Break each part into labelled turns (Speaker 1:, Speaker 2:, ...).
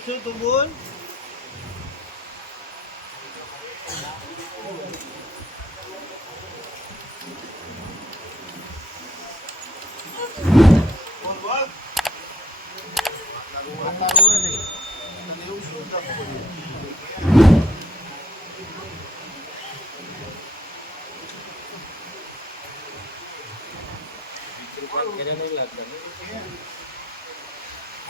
Speaker 1: શું તું બોલ
Speaker 2: બોલો માત્રે
Speaker 1: તાની બોલ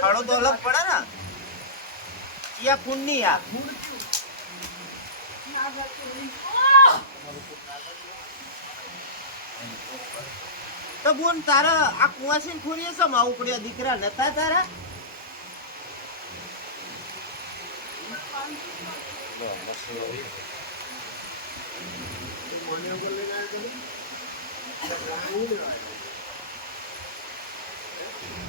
Speaker 1: ખાડો તો અલગ પડે ને. યા ખૂન નહીં યાર. તો બોન તારા આ કુવાસી ખોરીએ સમ આવું પડ્યા દીકરા નતા તારા?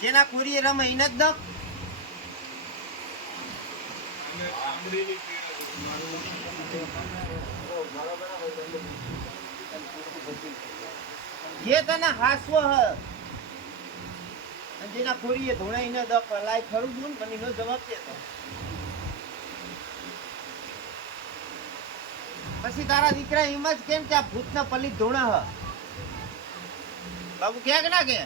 Speaker 1: જેના ખોરીએ રમે એને જ દક જે તને હાસવ હ જેના ખોરીએ ધોળા એને દક લાય ખરું બોલ મને એનો જવાબ છે તો? પછી તારા દીકરા એમ જ કેમ કે આ ભૂતના પલિત ધોણા હ? બાબુ કે ના કે?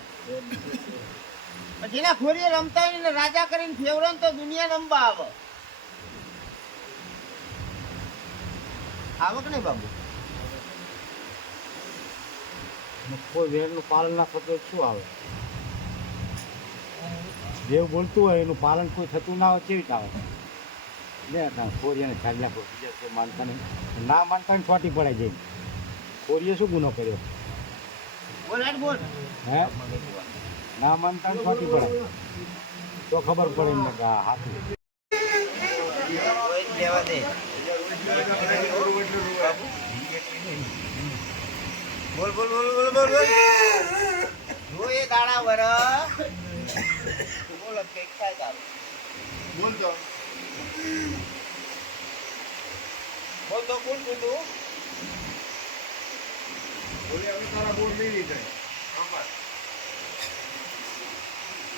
Speaker 1: જેના ખોરીએ રમતા હોય ને રાજા કરીને ફેવરો તો દુનિયા રમવા આવે. આવક નહીં બાબુ?
Speaker 3: કોઈ વેરનું પાલન ના થતું શું આવે? દેવ બોલતું હોય એનું પાલન કોઈ થતું ના હોય કેવી આવે? ને કોરિયાને ચાલ્યા કોઈ બીજા કોઈ માનતા નહીં. ના માનતા ને છોટી પડાય જઈને કોરીએ શું ગુનો કર્યો?
Speaker 1: બોલ બોલ.
Speaker 3: હે? ના માનતા ને છોટી તો ખબર પડે એમને કે હાથું.
Speaker 1: લેવા દે બોલ બોલ બોલ બોલ બોલ બોલ. જો એ દાડા વર. બોલ કંઈક થાય તારું.
Speaker 4: બોલ તો.
Speaker 1: બોલ તો બોલ તું તું.
Speaker 4: બોલે હવે તારા બોલ નહીં નીકળે